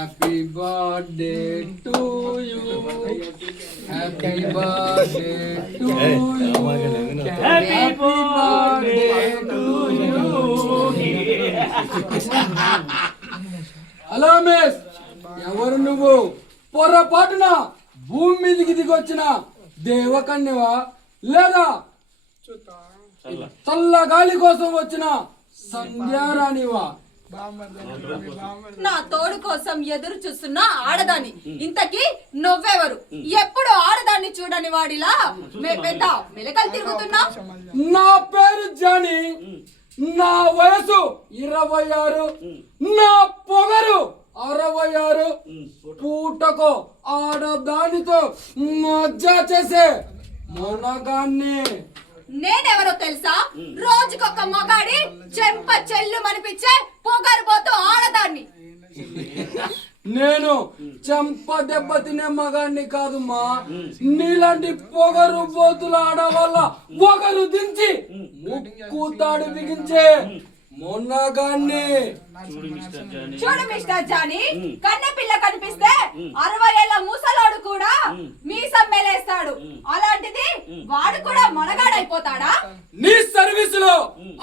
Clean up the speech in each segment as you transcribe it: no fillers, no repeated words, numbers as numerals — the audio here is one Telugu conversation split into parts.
Happy birthday to you happy birthday to you happy birthday to you. Hello miss, ఎవరు నువ్వు? పొరపాటున భూమి మీదకి దిగొచ్చిన దేవకన్యవా లేదా చల్ల గాలి కోసం వచ్చిన సంధ్యారాణివా? నా తోడు కోసం ఎదురు చూస్తున్న ఆడదాన్ని. ఇంతకీ నువ్వెవరు? ఎప్పుడు ఆడదాన్ని చూడని వాడిలా పెద్ద మెలకలు తిరుగుతున్నా. నా పేరు జానీ, నా వయసు 26, నా పొగరు 66. పూటకో ఆడదానితో మజ్జా చేసే మొనగాన్ని. నేనెవరో తెలుసా? రోజుకొక మొగాడి చెంప చెల్లు మనిపించే పొగరుబోతు ఆడదాన్ని. నేను చెంప దెబ్బ తినే మగాడిని కాదుమా, నీలాంటి పొగరు బోతుల ఆడవాళ్ళ పొగరు దించి ముక్కు తాడు బిగించే మొన్నగాన్ని. చూడు మిస్టర్ జానీ, కన్నె పిల్ల కనిపిస్తే 60 ఏళ్ల ముసలోడు కూడా మీసం మేలేస్తాడు. అలాంటిది వాడు కూడా మొనగాడైపోతాడా? నీ సర్వీసులో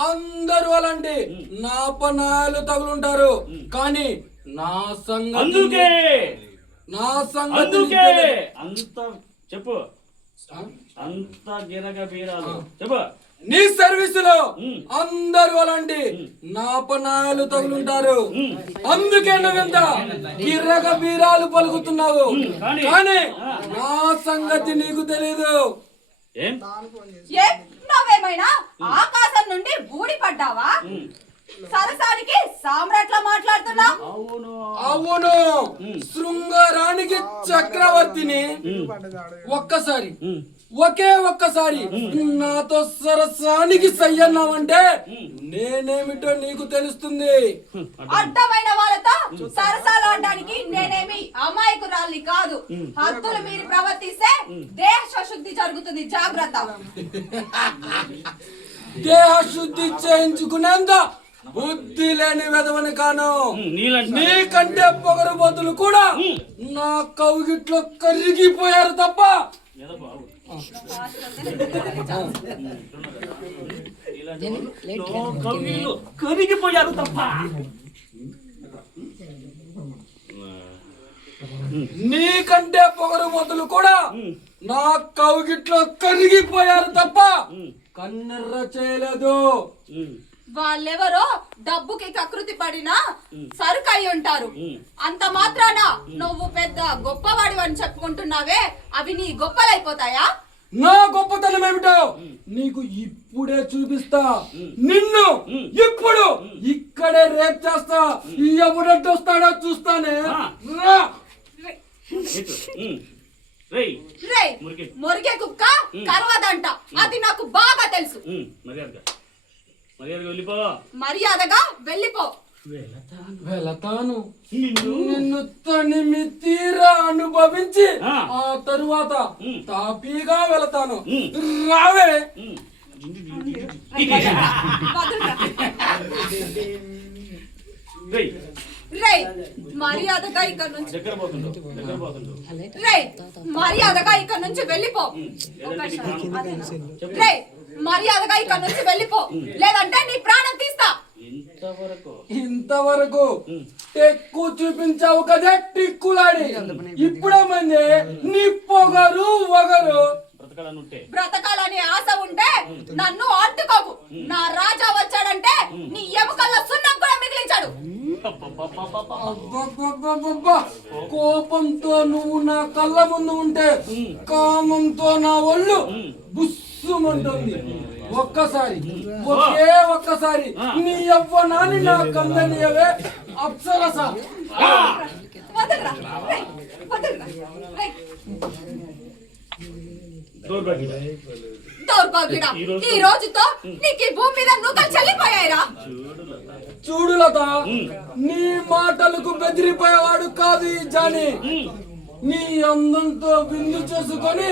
అందరూ అలాంటి నాపనాయాలు తగులుంటారు, కానీ నా సంగతి అంత చెప్పు. అంత గిరగ బీరాలు చెప్పు. నీ సర్వీసులో అందరూ అలాంటి నాపనాయాలు తగులుంటారు, అందుకే నువ్వెంత గిర్రగ బీరాలు పలుకుతున్నావు, కానీ నా సంగతి నీకు తెలీదు. నువ్వేమైనా ఆకాశం నుండి ఊడిపడ్డావా? సరసానికి సామ్రాట్లా మాట్లాడుతున్నా? అవును, శృంగారానికి చక్రవర్తిని. ఒకే ఒక్కసారి నాతో సరసానికి సయ్యన్నావంటే నేనేమిటో నీకు తెలుస్తుంది. అడ్డమైన వాళ్ళతో సరసాలాడడానికి నేనేమి అమాయకురాల్ని కాదు. హద్దులు మీరు ప్రవర్తిస్తే దేహ శుద్ధి జరుగుతుంది, జాగ్రత్త. దేహ శుద్ధి చేయించుకునేంత బుద్ధి లేని వెదవని కాను. నీకంటే పొగరు బొద్దులు కూడా నా కౌగిట్లో కరిగిపోయారు తప్ప. కరిగిపోయారు తప్ప. నీకంటే పొగరు బొద్దులు కూడా నా కౌగిట్లో కరిగిపోయారు తప్ప కన్నెర్ర చేయలేదు. వాళ్ళెవరో డబ్బుకి కకృతి పడినా సరుకై ఉంటారు. అంత మాత్రాన నువ్వు పెద్ద గొప్పవాడివి అని చెప్పుకుంటున్నావే, అవి నీ గొప్పలైపోతాయా? నా గొప్పతనం ఏమిటో నీకు ఇప్పుడే చూపిస్తా. నిన్ను ఇప్పుడు ఇక్కడే రేప్ చేస్తా. ఎవడంటే వస్తాడో చూస్తానే. మురిగే కుక్క కరవదంట, అది నాకు బాగా తెలుసు. మర్యాదగా వెళ్ళిపో. వెళతాను. నిన్ను తనిమి తీరా అనుభవించి ఆ తరువాత తాపీగా వెళతాను. రావే. మర్యాదగా ఇక్కడ నుంచి వెళ్ళిపో. మర్యాదగా ఇక్కడ నుంచి వెళ్ళిపో, లేదంటే నీ ప్రాణం తీస్తా. ఇంతవరకు టెక్కు చూపించావు కదా టిక్కులాడి, ఇప్పుడేమంది నీ పొగరు వగరు. బ్రతకాలని ఆశ ఉంటే నన్ను అంటుకోకు. నా రాజా వచ్చాడంటే నీ ఎముకల్లో సున్నం కూడా మిగిలించాడు. కోపంతో నువ్వు నా కళ్ళ ముందు ఉంటే కామంతో నా ఒళ్ళు బుస్సుమంటుంది. ఒకే ఒక్కసారి నీ యవ్వనాన్ని నా కందనియవే అప్సరస. దౌర్భాగ్యుడా, ఈ రోజుతో నీకు ఈ భూమి మీద నూకలు చెల్లిపోయాయిరా. చూడు లత, నీ మాటలకు బెదిరిపోయేవాడు కాదు ఈ జానీ. నీ అందంతో విందు చేసుకొని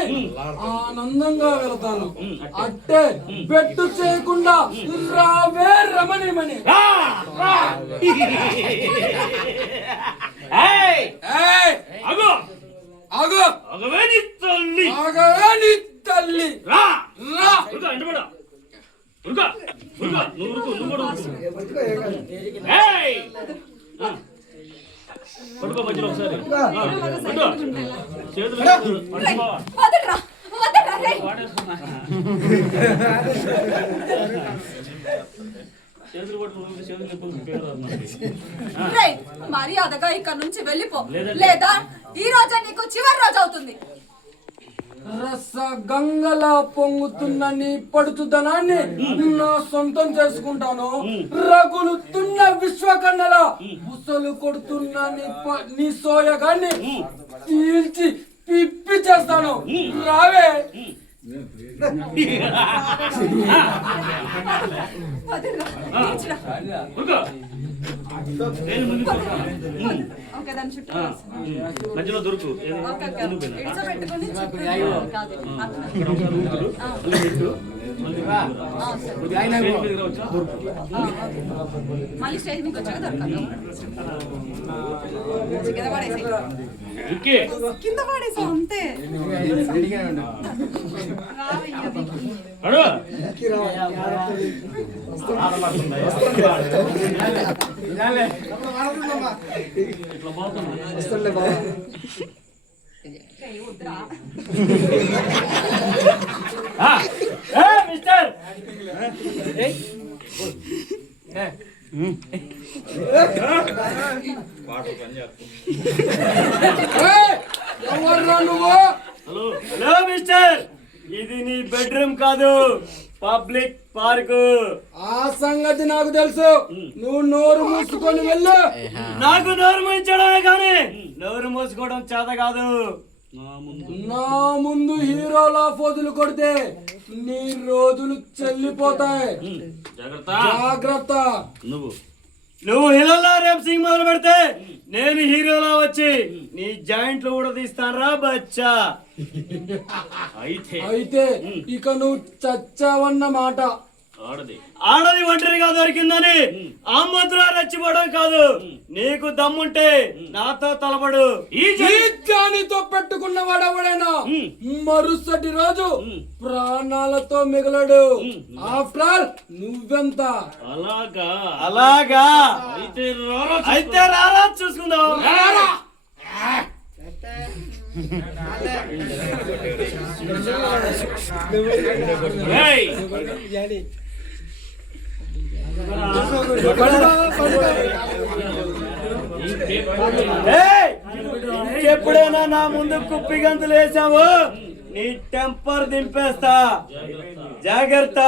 ఆనందంగా వెళతాను. అట్టే బెట్టు చేయకుండా రావే రమణిమణి. పట్టుకో మధ్యలో ఒకసారి హీరోలాగా silent గా ఉండేలా. చేతులు రేయ్, వదలరా, వదలరా, రేయ్. వాడేస్తున్నా చేతులు పట్టుకుంటే చేతులు చెప్పులు పేరు రాదు మనకి. రేయ్, మర్యాదగా ఇక్కడ నుంచి వెళ్ళిపో, లేదంటే- లేదా ఈ రోజే నీకు చివరి రోజు అవుతుంది. రస గంగలా పొంగుతున్న నీ పడుతుదనాన్ని నా సొంతం చేసుకుంటాను. రగులుతున్న విశ్వకన్నల బుసలు కొడుతున్న నీ సోయగాన్ని తీల్చి పిప్పి చేస్తాను. రావే వదలరా, తీర్చురా. ఊరుకో. నేను ముందుకు వస్తాను. ఓకే, దాని చుట్టూ వేసి. మధ్యలో దొరుకు ఏది? Okay, okay. ముందుకు వెళ్ళా. ఇడిచబెట్టుకొని చుట్టూ కాదు, అట్లా. ఇక్కడ ఒకసారి ఊపుతురు, మళ్ళీ పెట్టు, మళ్ళీ ముందుకు రా. స్టేజ్ మీదకి రావచ్చా? దొరుకు. మళ్ళీ స్టేజ్ మీకు వచ్చాక దొరకదు. కింద పడేసి, ఎక్కి. కింద పడేసి అంతే. రావయ్యా నీకు. అడు. ఇట్లా పోతున్నా. ఏయ్, వద్దురా. మిస్టర్ ఎవర్రా నువ్వు? హలో. హలో మిస్టర్, ఇది నీ బెడ్రూమ్ కాదు, పబ్లిక్ పార్క్. ఆ సంగతి నాకు తెలుసు. నువ్వు నోరు మూసుకొని వెళ్ళు. నాకు నోరు మూయించడమే కానీ నోరు మూసుకోవడం చేత కాదు. నా ముందు హీరోలా ఫోజులు కొడితే నీ రోజులు చెల్లిపోతాయి. జాగ్రత్త. జాగ్రత్త. నువ్వు హీరోలా రేపు సింగ్ మొదలు పెడితే నేను హీరోలా వచ్చి నీ జాయింట్లు కూడా తీస్తాను బచ్చా. అయితే ఇక నువ్వు చచ్చావన్న మాట. ఆడది ఒంటరిగా దొరికిందని ఆ మాత్రం రెచ్చిపోవడం కాదు. నీకు దమ్ముంటే నాతో తలపడు. ఈ జానితో పెట్టుకున్న వాడెవడైనా మరుసటి రోజు ప్రాణాలతో మిగలడు. ఆఫ్టర్ ఆల్ నువ్వెంత. అలాగా అయితే రారా చూసుకుందాం. ఎప్పుడైనా నా ముందు కుప్పి గంతులు వేసావు నీ టెంపర్ దింపేస్తా. జాగ్రత్త.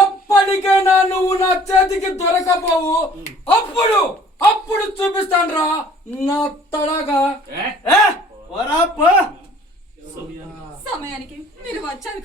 ఎప్పటికైనా నువ్వు నా చేతికి దొరకపోవు. అప్పుడు చూపిస్తాను రా నా తడగా. సమయానికి మీరు వచ్చారు.